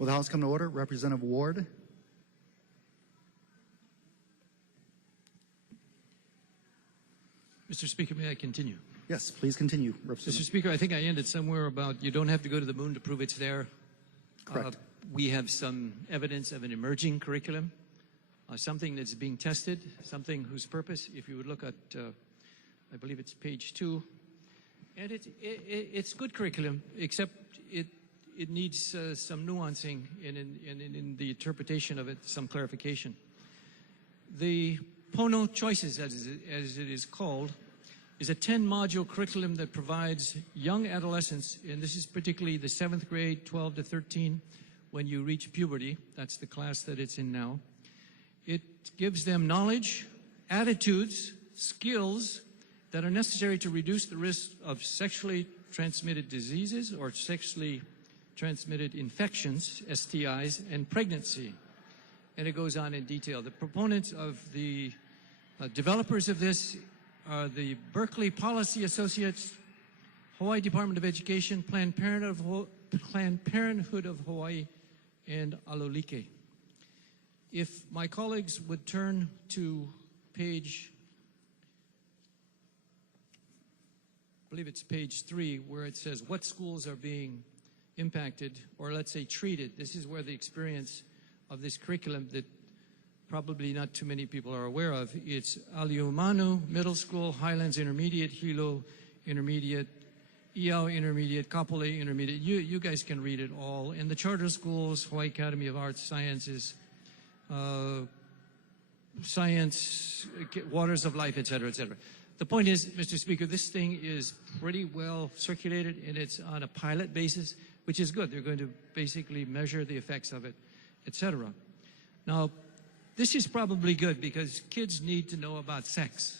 Will the House come to order? Representative Ward. Mr. Speaker, may I continue? Yes, please continue. Mr. Speaker, I think I ended somewhere about you don't have to go to the moon to prove it's there. Correct. We have some evidence of an emerging curriculum, something that's being tested, something whose purpose, if you would look at, I believe it's page 2, and it's good curriculum, except it needs some nuancing in the interpretation of it, some clarification. The PONO Choices, as it is called, is a 10-module curriculum that provides young adolescents, and this is particularly the 7th grade, 12 to 13, when you reach puberty. That's the class that it's in now. It gives them knowledge, attitudes, skills that are necessary to reduce the risk of sexually transmitted diseases or sexually transmitted infections, STIs, and pregnancy. And it goes on in detail. The proponents of the developers of this are the Berkeley Policy Associates, Hawaii Department of Education, Planned Parenthood of Hawaii, and Alolike. If my colleagues would turn to page, I believe it's page 3, where it says what schools are being impacted, or let's say treated. This is where the experience of this curriculum that probably not too many people are aware of. It's Aliumanu Middle School, Highlands Intermediate, Hilo Intermediate, Iao Intermediate, Kapolei Intermediate. You guys can read it all. And the charter schools, Hawaii Academy of Arts, Sciences, Science, Waters of Life, etc., etc. The point is, Mr. Speaker, this thing is pretty well circulated, and it's on a pilot basis, which is good. They're going to basically measure the effects of it, etc. Now, this is probably good because kids need to know about sex.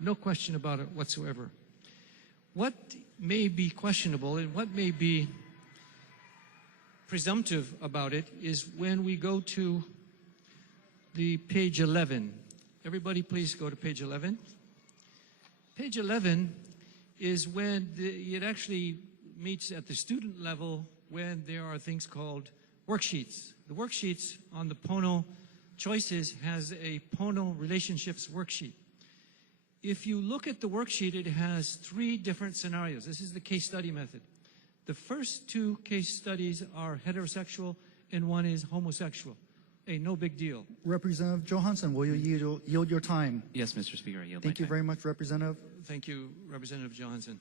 No question about it whatsoever. What may be questionable and what may be presumptive about it is when we go to the page 11. Everybody please go to page 11. Page 11 is when it actually meets at the student level when there are things called worksheets. The worksheets on the PONO Choices has a PONO Relationships worksheet. If you look at the worksheet, it has 3 different scenarios. This is the case study method. The first 2 case studies are heterosexual and 1 is homosexual. Hey, no big deal. Representative Johansson, will you yield your time? Yes, Mr. Speaker, I yield my time. Thank you very much, Representative. Thank you, Representative Johansson.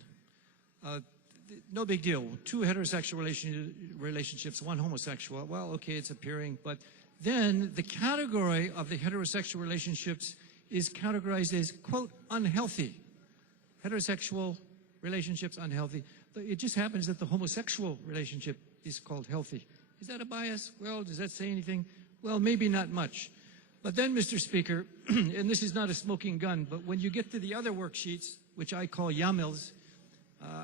No big deal. 2 heterosexual relationships, 1 homosexual. Well, okay, it's appearing, but then the category of the heterosexual relationships is categorized as, quote, unhealthy. Heterosexual relationships, unhealthy. It just happens that the homosexual relationship is called healthy. Is that a bias? Well, does that say anything? Well, maybe not much. But then, Mr. Speaker, and this is not a smoking gun, but when you get to the other worksheets, which I call YAMLs,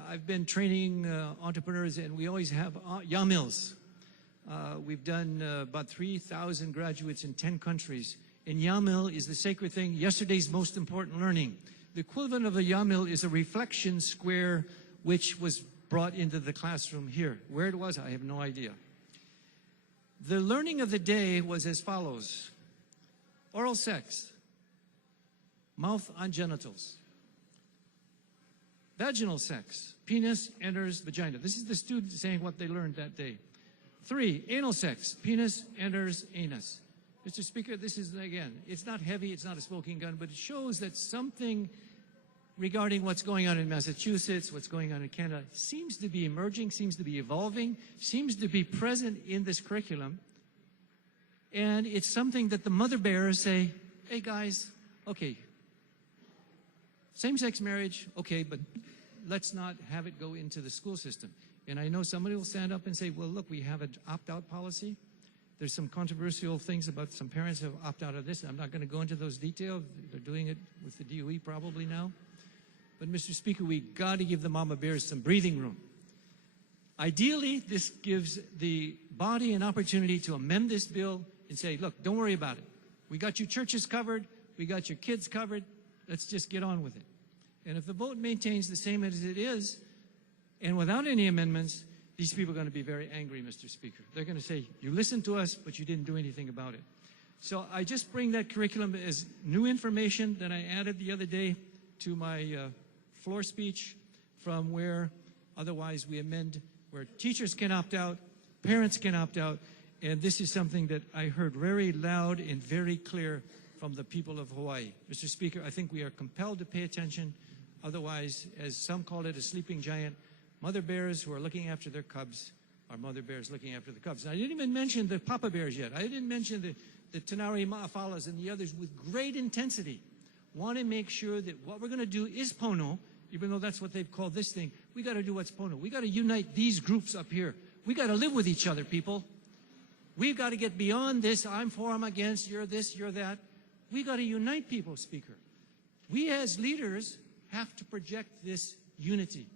I've been training entrepreneurs, and we always have YAMLs. We've done about 3,000 graduates in 10 countries. And YAML is the sacred thing, yesterday's most important learning. The equivalent of a YAML is a reflection square which was brought into the classroom here. Where it was, I have no idea. The learning of the day was as follows. Oral sex, mouth on genitals. Vaginal sex, penis enters vagina. This is the student saying what they learned that day. 3, anal sex, penis enters anus. Mr. Speaker, this is, again, it's not heavy, it's not a smoking gun, but it shows that something regarding what's going on in Massachusetts, what's going on in Canada, seems to be emerging, seems to be evolving, seems to be present in this curriculum. And it's something that the mother bearers say, hey guys, okay, same-sex marriage, okay, but let's not have it go into the school system. And I know somebody will stand up and say, well, look, we have an opt-out policy. There's some controversial things about some parents who have opted out of this. I'm not going to go into those details. They're doing it with the DOE probably now. But Mr. Speaker, we got to give the mama bears some breathing room. Ideally, this gives the body an opportunity to amend this bill and say, look, don't worry about it. We got your churches covered. We got your kids covered. Let's just get on with it. And if the vote maintains the same as it is, and without any amendments, these people are going to be very angry, Mr. Speaker. They're going to say, you listened to us, but you didn't do anything about it. So I just bring that curriculum as new information that I added the other day to my floor speech, from where otherwise we amend, where teachers can opt out, parents can opt out, and this is something that I heard very loud and very clear from the people of Hawaii. Mr. Speaker, I think we are compelled to pay attention. Otherwise, as some call it, a sleeping giant, mother bears who are looking after their cubs are mother bears looking after the cubs. And I didn't even mention the papa bears yet. I didn't mention the Tanari Ma'afalas and the others with great intensity want to make sure that what we're going to do is Pono, even though that's what they've called this thing. We got to do what's Pono. We got to unite these groups up here. We got to live with each other, people. We've got to get beyond this, I'm for, I'm against, you're this, you're that. We got to unite people, Speaker. We as leaders have to project this unity.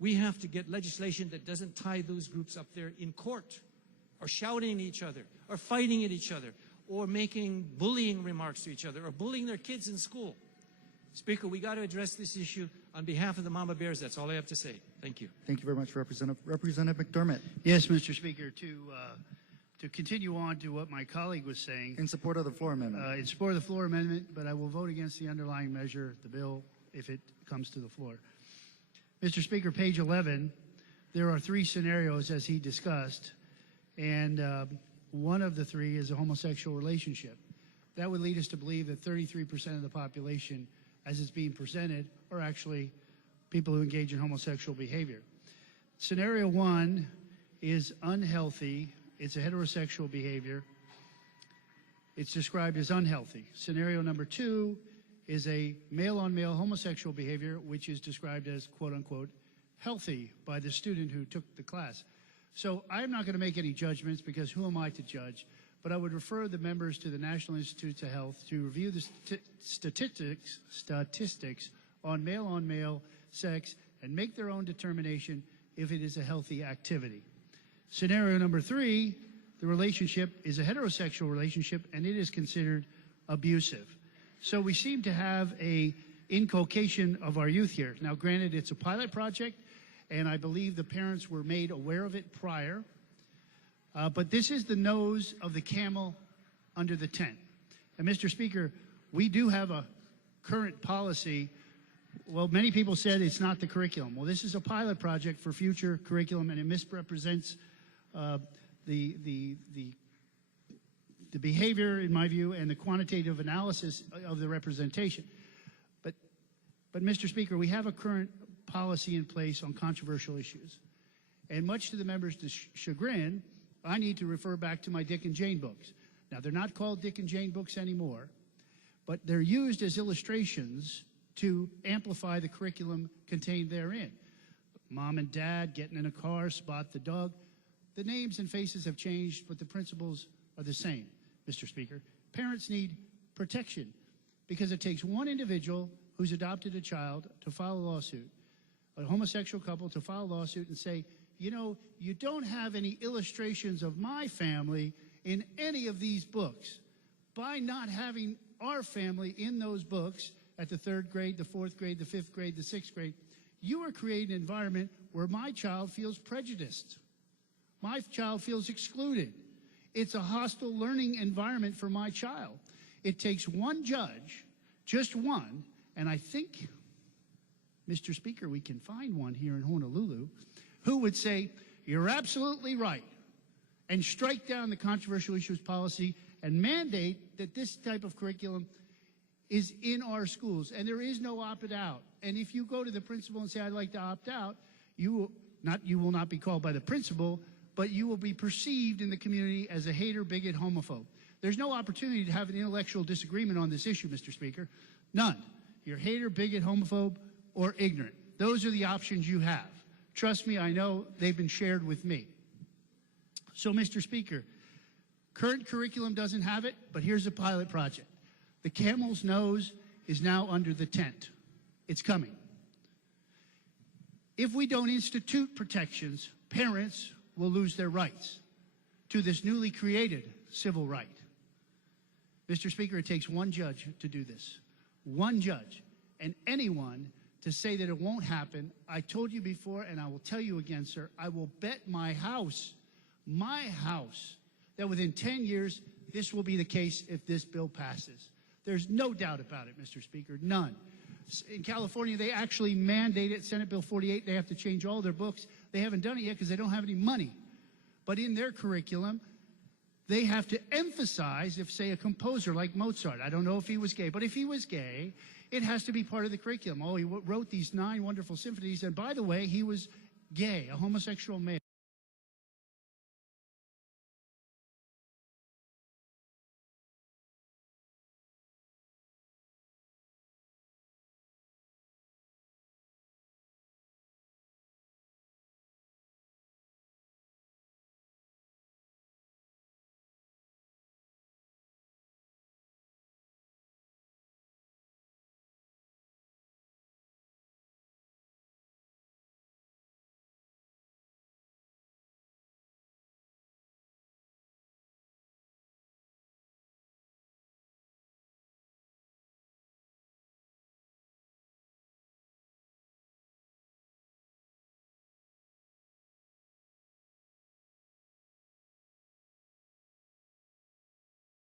We have to get legislation that doesn't tie those groups up there in court, or shouting at each other, or fighting at each other, or making bullying remarks to each other, or bullying their kids in school. Speaker, we got to address this issue on behalf of the Mama Bears. That's all I have to say. Thank you. Thank you very much, Representative McDermott. Yes, Mr. Speaker, to continue on to what my colleague was saying. In support of the floor amendment. In support of the floor amendment, but I will vote against the underlying measure, the bill, if it comes to the floor. Mr. Speaker, page 11, there are three scenarios as he discussed, and one of the three is a homosexual relationship. That would lead us to believe that 33% of the population, as it's being presented, are actually people who engage in homosexual behavior. Scenario one is unhealthy. It's a heterosexual behavior. It's described as unhealthy. Scenario number two is a male-on-male homosexual behavior, which is described as, quote-unquote, healthy by the student who took the class. So I'm not going to make any judgments, because who am I to judge? But I would refer the members to the National Institutes of Health to review the statistics on male-on-male sex and make their own determination if it is a healthy activity. Scenario number three, the relationship is a heterosexual relationship, and it is considered abusive. So we seem to have a inculcation of our youth here. Now, granted, it's a pilot project, and I believe the parents were made aware of it prior. But this is the nose of the camel under the tent. And Mr. Speaker, we do have a current policy. Well, many people said it's not the curriculum. Well, this is a pilot project for future curriculum, and it misrepresents the behavior, in my view, and the quantitative analysis of the representation. But Mr. Speaker, we have a current policy in place on controversial issues. And much to the members' chagrin, I need to refer back to my Dick and Jane books. Now, they're not called Dick and Jane books anymore, but they're used as illustrations to amplify the curriculum contained therein. Mom and Dad getting in a car, spot the dog. The names and faces have changed, but the principles are the same, Mr. Speaker. Parents need protection, because it takes one individual who's adopted a child to file a lawsuit, a homosexual couple to file a lawsuit and say, you know, you don't have any illustrations of my family in any of these books. By not having our family in those books at the 3rd grade, the 4th grade, the 5th grade, the 6th grade, you are creating an environment where my child feels prejudiced. My child feels excluded. It's a hostile learning environment for my child. It takes one judge, just one, and I think, Mr. Speaker, we can find one here in Honolulu, who would say, you're absolutely right, and strike down the controversial issues policy and mandate that this type of curriculum is in our schools, and there is no opt-out. And if you go to the principal and say, I'd like to opt out, you will not be called by the principal, but you will be perceived in the community as a hater, bigot, homophobe. There's no opportunity to have an intellectual disagreement on this issue, Mr. Speaker. None. You're hater, bigot, homophobe, or ignorant. Those are the options you have. Trust me, I know they've been shared with me. So, Mr. Speaker, current curriculum doesn't have it, but here's a pilot project. The camel's nose is now under the tent. It's coming. If we don't institute protections, parents will lose their rights to this newly created civil right. Mr. Speaker, it takes one judge to do this. One judge. And anyone to say that it won't happen. I told you before, and I will tell you again, sir, I will bet my house, that within 10 years, this will be the case if this bill passes. There's no doubt about it, Mr. Speaker, none. In California, they actually mandate it, Senate Bill 48, they have to change all their books. They haven't done it yet because they don't have any money. But in their curriculum, they have to emphasize, if, say, a composer like Mozart, I don't know if he was gay, but if he was gay, it has to be part of the curriculum. Oh, he wrote these 9 wonderful symphonies, and by the way, he was gay, a homosexual male.